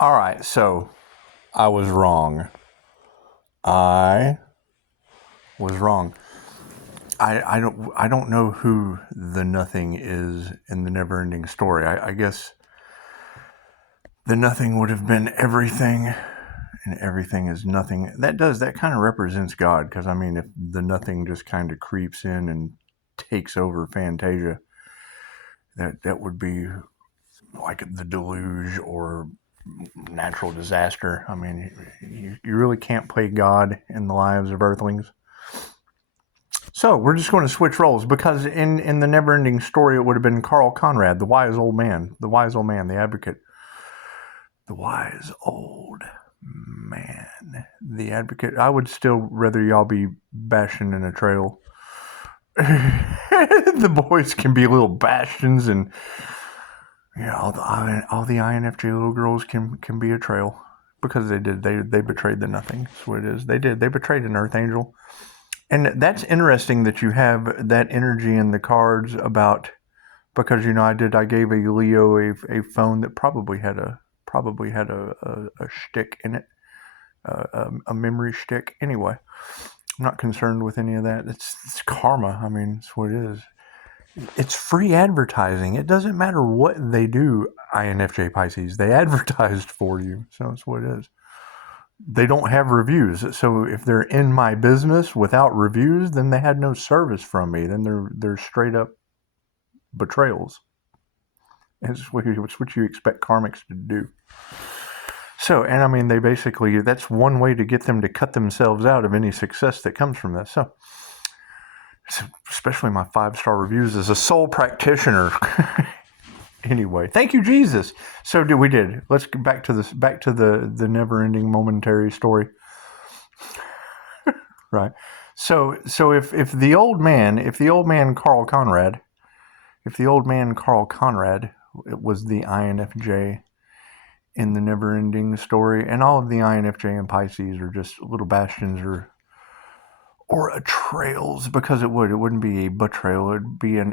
All right, so I was wrong. I was wrong. I don't know who the Nothing is in the never-ending story. I guess the Nothing would have been everything, and everything is nothing. That kind of represents God, because I mean, if the Nothing just kind of creeps in and takes over Fantasia, that would be like the deluge or natural disaster. I mean, you really can't play God in the lives of Earthlings. So we're just going to switch roles, because in the never-ending story, it would have been Carl Conrad, the wise old man, the advocate, the wise old man, the advocate. I would still rather y'all be bashing in a trail. The boys can be little bastions, and all the INFJ little girls can be a trail, because they betrayed the Nothing. That's what it is. They betrayed an Earth Angel. And that's interesting that you have that energy in the cards about, because I gave a Leo a phone that probably had a shtick in it, a memory shtick. Anyway, I'm not concerned with any of that. It's karma. I mean, it's what it is. It's free advertising. It doesn't matter what they do, INFJ Pisces. They advertised for you, so it's what it is. They don't have reviews. So if they're in my business without reviews, then they had no service from me. Then they're straight up betrayals. It's what you expect karmics to do. So, and I mean, they basically, that's one way to get them to cut themselves out of any success that comes from this. So, especially my 5-star reviews as a soul practitioner. Anyway, thank you, Jesus. So we did. Let's get back to the never-ending momentary story. Right. So if the old man Carl Conrad was the INFJ in the never-ending story, and all of the INFJ and Pisces are just little bastions or trails, because it wouldn't be a betrayal, it'd be a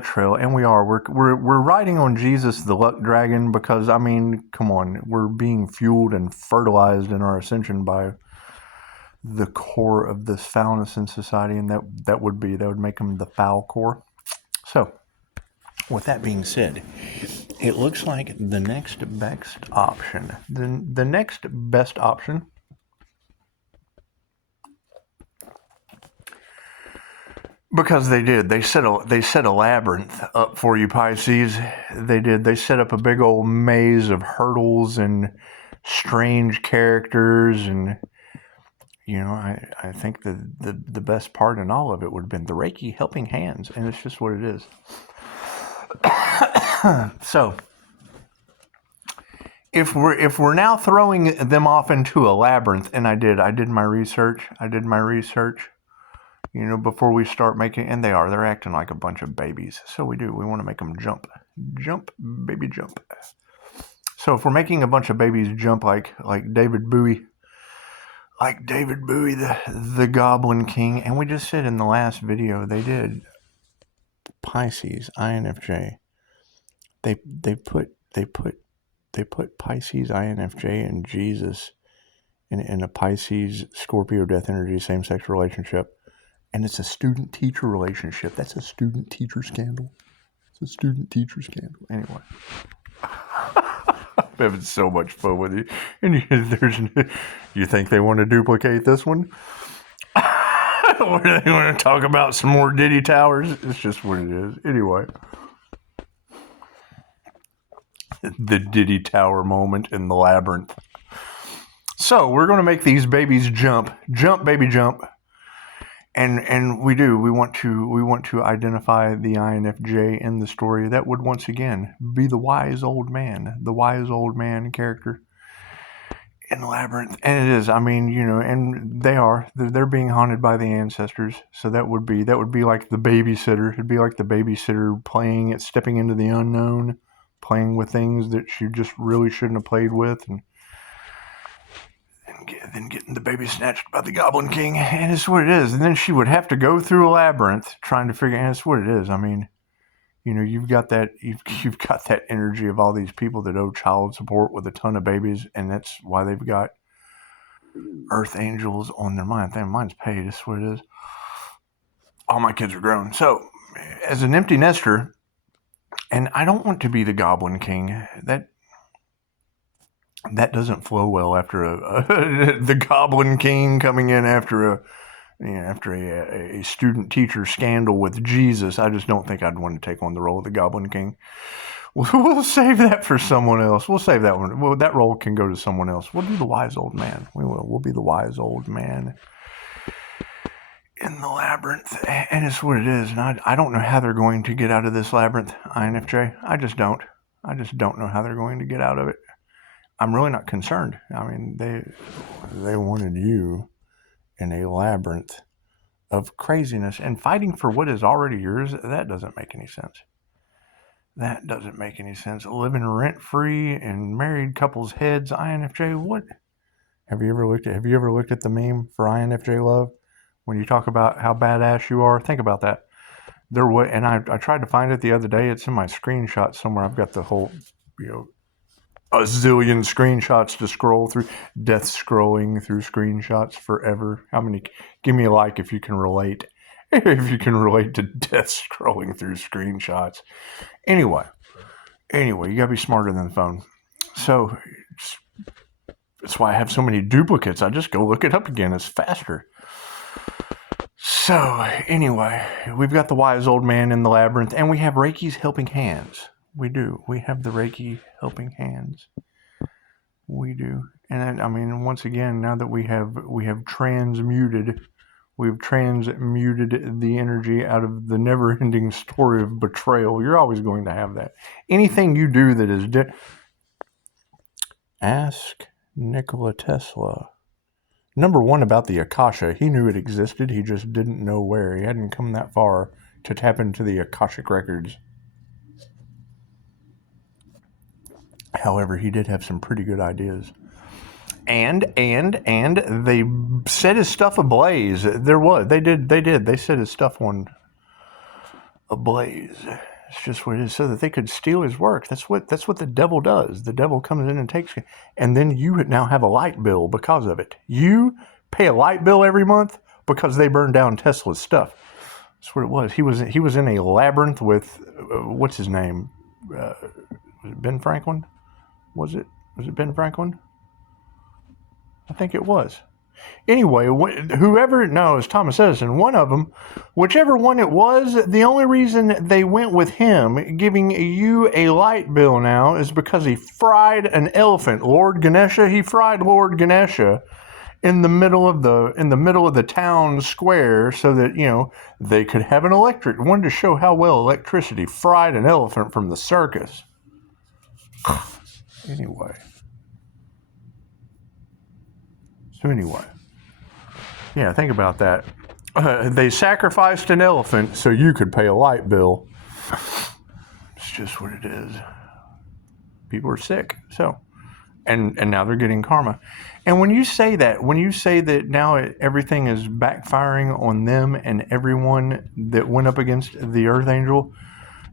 trail. And we're riding on Jesus the luck dragon, because I mean, come on, we're being fueled and fertilized in our ascension by the core of this foulness in society, and that would make him the foul core. So with that being said, it looks like the next best option, because they set a labyrinth up for you, Pisces. They set up a big old maze of hurdles and strange characters, and I think the best part in all of it would have been the Reiki helping hands, and it's just what it is. So if we're now throwing them off into a labyrinth, and I did my research. Before we start making, and they're acting like a bunch of babies. So we want to make them jump, baby jump. So if we're making a bunch of babies jump like David Bowie, the Goblin King, and we just said in the last video they did Pisces, INFJ. They put Pisces, INFJ, and Jesus in a Pisces Scorpio death energy same-sex relationship. And it's a student-teacher relationship. That's a student-teacher scandal. Anyway. I'm having so much fun with you. And you think they want to duplicate this one? Or do they want to talk about some more Diddy Towers? It's just what it is. Anyway. The Diddy Tower moment in the labyrinth. So we're going to make these babies jump. Jump, baby, jump. And we want to identify the INFJ in the story. That would once again be the wise old man character in the labyrinth. And it is, I mean, and they're being haunted by the ancestors. So that would be like the babysitter. It'd be like the babysitter stepping into the unknown, playing with things that she just really shouldn't have played with, and then getting the baby snatched by the Goblin King, and it's what it is. And then she would have to go through a labyrinth trying to figure out, it's what it is. I mean, You know, you've got that energy of all these people that owe child support with a ton of babies, and that's why they've got earth angels on their mind. Damn, mine's paid. That's what it is. All my kids are grown. So, as an empty nester, and I don't want to be the Goblin King. That doesn't flow well after the Goblin King coming in after a student teacher scandal with Jesus. I just don't think I'd want to take on the role of the Goblin King. We'll save that for someone else. We'll save that one. Well, that role can go to someone else. We'll do the wise old man. We will. We'll be the wise old man in the labyrinth. And it's what it is. And I don't know how they're going to get out of this labyrinth, INFJ. I just don't. I just don't know how they're going to get out of it. I'm really not concerned. I mean, they wanted you in a labyrinth of craziness and fighting for what is already yours. That doesn't make any sense. That doesn't make any sense. Living rent-free in married couples' heads, INFJ. What? Have you ever looked at the meme for INFJ love? When you talk about how badass you are, think about that. And I tried to find it the other day. It's in my screenshots somewhere. I've got the whole, a zillion screenshots to scroll through. Death scrolling through screenshots forever. How many? Give me a like if you can relate. If you can relate to death scrolling through screenshots. Anyway, you gotta be smarter than the phone. So that's why I have so many duplicates. I just go look it up again. It's faster. So anyway, we've got the wise old man in the labyrinth, and we have Reiki's helping hands. We do. We have the Reiki helping hands. We do. And I mean, once again, now that we have transmuted the energy out of the never-ending story of betrayal. You're always going to have that. Anything you do that is Ask Nikola Tesla. Number one about the Akasha. He knew it existed. He just didn't know where. He hadn't come that far to tap into the Akashic records. However, he did have some pretty good ideas. And they set his stuff ablaze. They set his stuff on ablaze. It's just what it is, so that they could steal his work. That's what the devil does. The devil comes in and takes, and then you now have a light bill because of it. You pay a light bill every month because they burned down Tesla's stuff. That's what it was. He was in a labyrinth with what's his name? Was it Ben Franklin? Was it Ben Franklin? I think it was. Anyway, whoever knows, Thomas Edison, one of them, whichever one it was, the only reason they went with him, giving you a light bill now, is because he fried an elephant. Lord Ganesha, he fried Lord Ganesha in the middle of the town square so that, they could have an electric. Wanted to show how well electricity fried an elephant from the circus. Anyway. Yeah, think about that. They sacrificed an elephant so you could pay a light bill. It's just what it is. People are sick. So, and now they're getting karma. And when you say that now everything is backfiring on them and everyone that went up against the Earth Angel,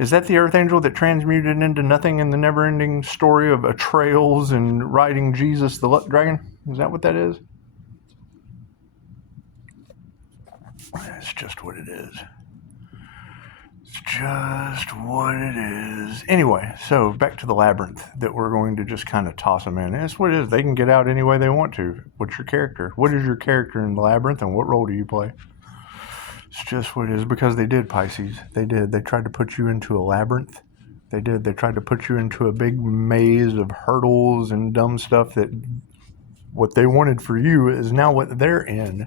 is that the Earth Angel that transmuted into nothing in the never-ending story of betrayals and riding Jesus the Luck Dragon? Is that what that is? It's just what it is. It's just what it is. Anyway, so back to the labyrinth that we're going to just kind of toss them in. That's what it is. They can get out any way they want to. What's your character? What is your character in the labyrinth, and what role do you play? It's just what it is, because they did, Pisces. They did. They tried to put you into a labyrinth. They did. They tried to put you into a big maze of hurdles and dumb stuff that what they wanted for you is now what they're in.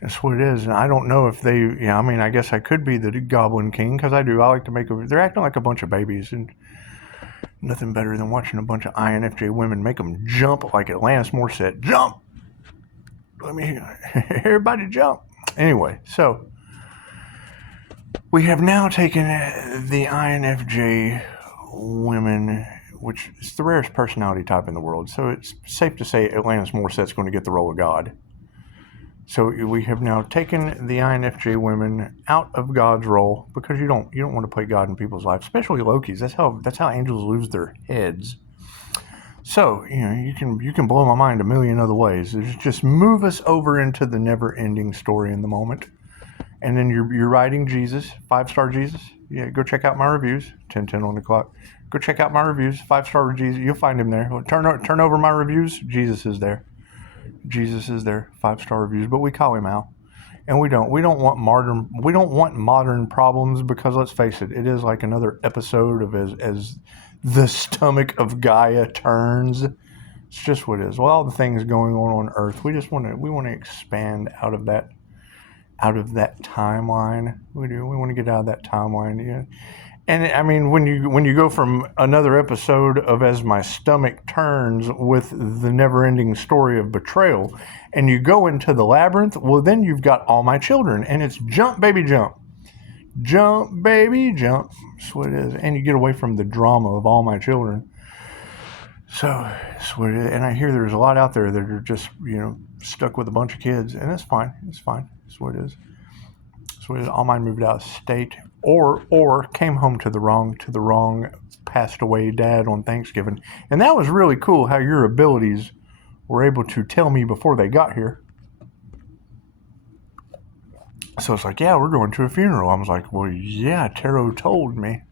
That's what it is. And I don't know if they, I guess I could be the Goblin King, because I do. I like to they're acting like a bunch of babies, and nothing better than watching a bunch of INFJ women make them jump like Alanis Morissette. Jump! Let me hear everybody jump. Anyway, so we have now taken the INFJ women, which is the rarest personality type in the world. So it's safe to say Alanis Morissette's going to get the role of God. So we have now taken the INFJ women out of God's role, because you don't want to play God in people's lives, especially Loki's. That's how angels lose their heads. So you can blow my mind a million other ways. Just move us over into the never-ending story in the moment, and then you're writing Jesus, 5-star Jesus. Yeah, go check out my reviews. 10:10 on the clock. Go check out my reviews. 5-star Jesus. You'll find him there. Turn over my reviews. Jesus is there. Jesus is there. 5-star reviews, but we call him Al, and we don't want modern problems, because let's face it, it is like another episode of as the stomach of Gaia turns. It's just what it is. Well, all the things going on Earth, we want to expand out of that timeline. We do. We want to get out of that timeline. Yeah. And I mean, when you go from another episode of As My Stomach Turns with the never-ending story of betrayal, and you go into the Labyrinth, well, then you've got All My Children, and it's jump, baby, jump. Jump, baby, jump. That's what it is. And you get away from the drama of All My Children. So, that's what it is. And I hear there's a lot out there that are just, stuck with a bunch of kids, and that's fine. It's fine. That's what it is. So all mine moved out of state, or came home to the wrong passed away dad on Thanksgiving. And that was really cool how your abilities were able to tell me before they got here. So it's like, yeah, we're going to a funeral. I was like, well, yeah, Tarot told me.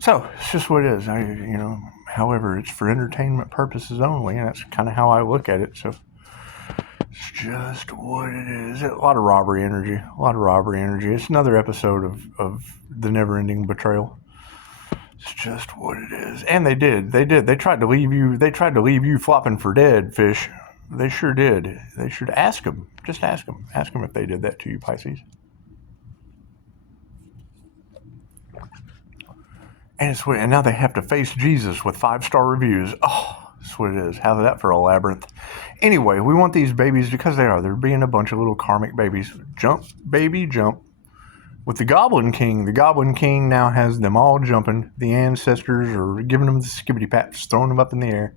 So it's just what it is. However, it's for entertainment purposes only, and that's kind of how I look at it. So it's just what it is. A lot of robbery energy. It's another episode of the never-ending betrayal. It's just what it is. And they did. They tried to leave you flopping for dead, fish. They sure did. They should ask them. Just ask them. Ask them if they did that to you, Pisces. And now they have to face Jesus with 5-star reviews. Oh, that's what it is. How's that for a labyrinth? Anyway, we want these babies, because they're being a bunch of little karmic babies. Jump, baby, jump. With the Goblin King now has them all jumping. The ancestors are giving them the skibbity pats, throwing them up in the air,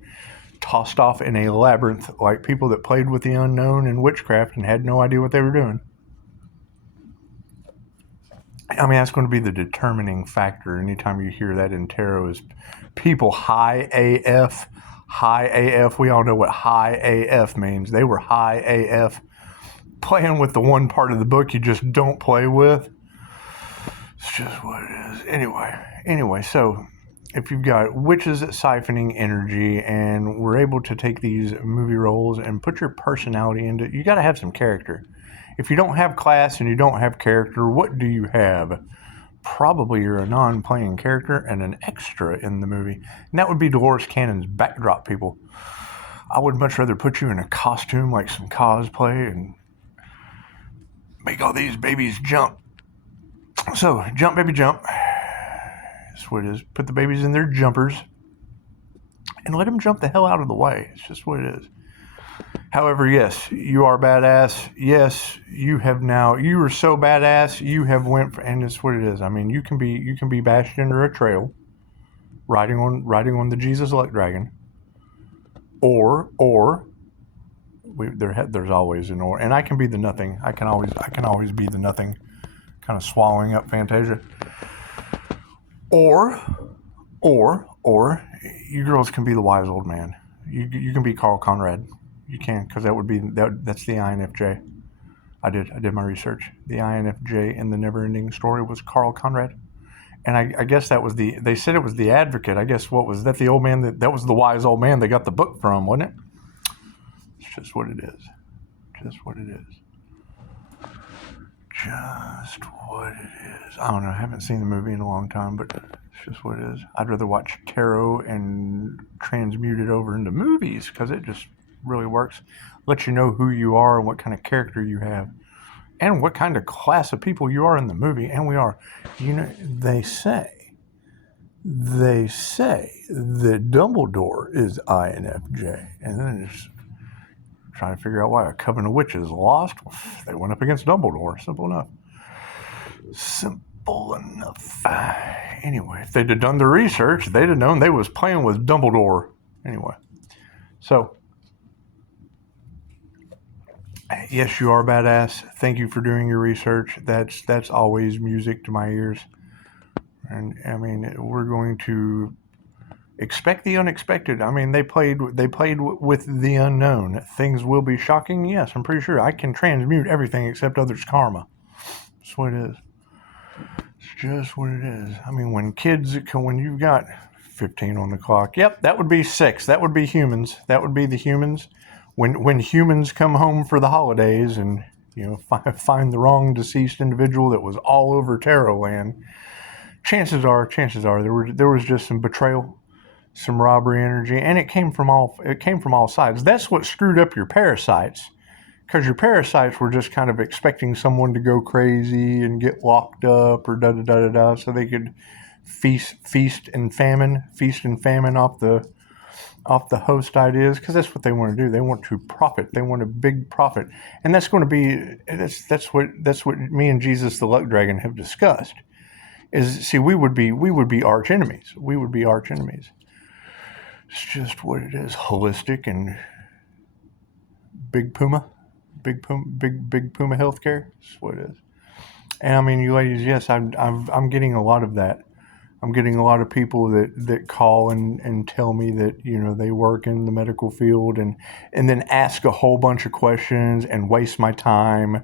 tossed off in a labyrinth like people that played with the unknown and witchcraft and had no idea what they were doing. I mean, that's going to be the determining factor anytime you hear that in tarot, is people high AF. High AF. We all know what high AF means. They were high AF, playing with the one part of the book you just don't play with. It's just what it is. Anyway, so if you've got witches siphoning energy, and we're able to take these movie roles and put your personality into it, you got to have some character. If you don't have class and you don't have character, what do you have? Probably you're a non-playing character and an extra in the movie. And that would be Dolores Cannon's backdrop people. I would much rather put you in a costume, like some cosplay, and make all these babies jump. So, jump, baby, jump. That's what it is. Put the babies in their jumpers and let them jump the hell out of the way. It's just what it is. However, yes, you are badass. Yes, you are so badass. You have and it's what it is. I mean, you can be bashed under a trail, riding on the Jesus Luck Dragon, or there's always an or, and I can be the nothing. I can always be the nothing, kind of swallowing up Fantasia. Or you girls can be the wise old man. You can be Carl Conrad. You can, because that's the INFJ. I did my research. The INFJ in the never-ending story was Carl Conrad, and I guess they said it was the advocate. I guess what was that, the old man that was the wise old man they got the book from, wasn't it? It's just what it is. Just what it is. Just what it is. I don't know. I haven't seen the movie in a long time, but it's just what it is. I'd rather watch tarot and transmute it over into movies, because it just really works. Let you know who you are and what kind of character you have, and what kind of class of people you are in the movie. And we are, they say that Dumbledore is INFJ, and then just trying to figure out why a coven of witches lost. They went up against Dumbledore. Simple enough. Anyway, if they'd have done the research, they'd have known they was playing with Dumbledore. Anyway, so Yes, you are badass. Thank you for doing your research. That's always music to my ears. And I mean, we're going to expect the unexpected. I mean, they played with the unknown. Things will be shocking. Yes, I'm pretty sure I can transmute everything except others' karma. That's what it is. It's just what it is. I mean, when you've got 15 on the clock, yep, that would be 6. That would be humans. That would be the humans. When humans come home for the holidays and find the wrong deceased individual that was all over Tarot land, chances are there was just some betrayal, some robbery energy, and it came from all sides. That's what screwed up your parasites, because your parasites were just kind of expecting someone to go crazy and get locked up or da da da da da, so they could feast and famine off the host ideas, because that's what they want to do. They want to profit. They want a big profit, and that's going to be that's what me and Jesus the Luck Dragon have discussed. Is, see, we would be arch enemies. We would be arch enemies. It's just what it is. Holistic and big puma healthcare. That's what it is. And I mean, you ladies, yes, I'm getting a lot of that. I'm getting a lot of people that call and tell me that they work in the medical field and then ask a whole bunch of questions and waste my time,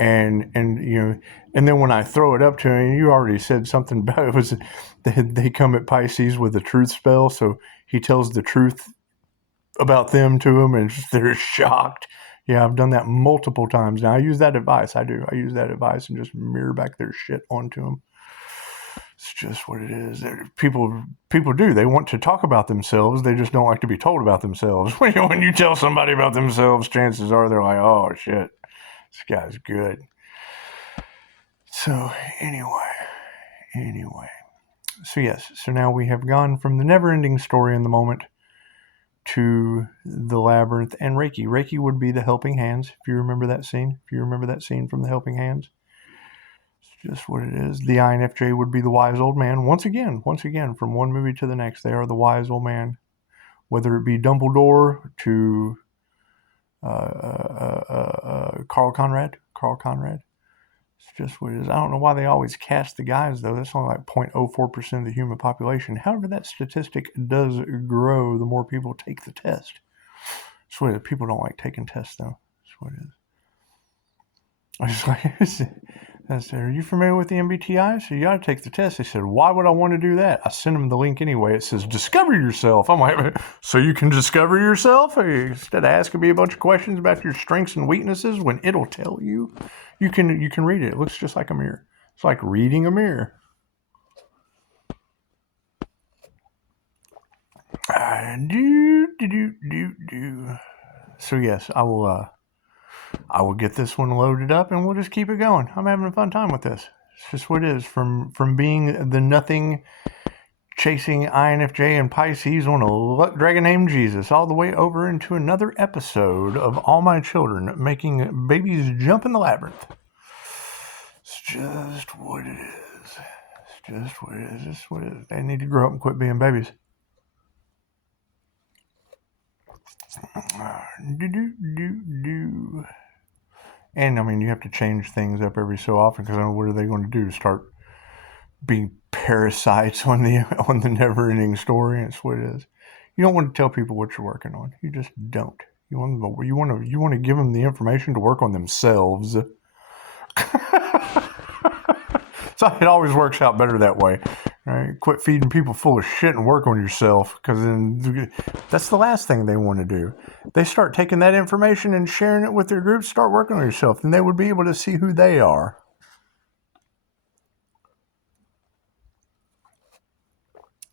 and then when I throw it up to him, you already said something about it, was they come at Pisces with a truth spell, so he tells the truth about them to them, and they're shocked. Yeah, I've done that multiple times now. I use that advice. I use that advice and just mirror back their shit onto them. It's just what it is. People do. They want to talk about themselves. They just don't like to be told about themselves. When you tell somebody about themselves, chances are they're like, oh, shit, this guy's good. So anyway. So yes, so now we have gone from the never-ending story in the moment to the labyrinth and Reiki. Reiki would be the helping hands, if you remember that scene. If you remember that scene from the helping hands. Just what it is. The INFJ would be the wise old man. Once again, from one movie to the next, they are the wise old man. Whether it be Dumbledore to Carl Conrad. It's just what it is. I don't know why they always cast the guys, though. That's only like 0.04% of the human population. However, that statistic does grow the more people take the test. That's what it is. People don't like taking tests, though. That's what it is. I just like, I said, are you familiar with the MBTI? So you got to take the test. They said, why would I want to do that? I sent them the link anyway. It says, discover yourself. I'm like, so you can discover yourself? Instead of asking me a bunch of questions about your strengths and weaknesses, when it'll tell you, you can read it. It looks just like a mirror. It's like reading a mirror. So yes, I will get this one loaded up and we'll just keep it going. I'm having a fun time with this. It's just what it is. From being the nothing chasing INFJ and Pisces on a luck dragon named Jesus, all the way over into another episode of All My Children Making Babies Jump in the Labyrinth. It's just what it is. It's just what it is. They need to grow up and quit being babies. And I mean, you have to change things up every so often, because what are they going to do? Start being parasites on the never-ending story? It's what it is. You don't want to tell people what you're working on. You just don't. You want to give them the information to work on themselves. So it always works out better that way. Right? Quit feeding people full of shit and work on yourself, because then that's the last thing they want to do. They start taking that information and sharing it with their groups. Start working on yourself, and they would be able to see who they are.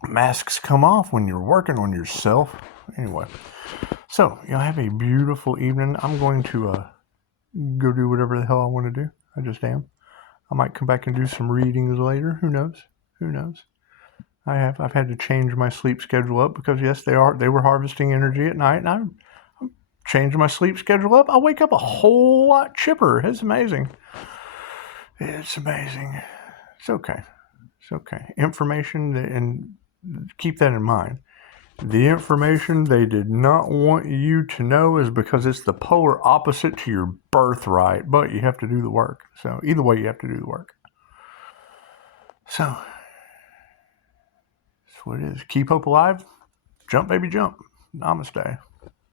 Masks come off when you're working on yourself. Anyway, so y'all have a beautiful evening. I'm going to go do whatever the hell I want to do. I just am. I might come back and do some readings later. Who knows? I've had to change my sleep schedule up, because yes, they were harvesting energy at night, and I'm changing my sleep schedule up. I wake up a whole lot chipper. It's amazing. It's okay. Information, and keep that in mind. The information they did not want you to know is because it's the polar opposite to your birthright, but you have to do the work. So either way, you have to do the work. So that's what it is. Keep hope alive. Jump, baby, jump. Namaste.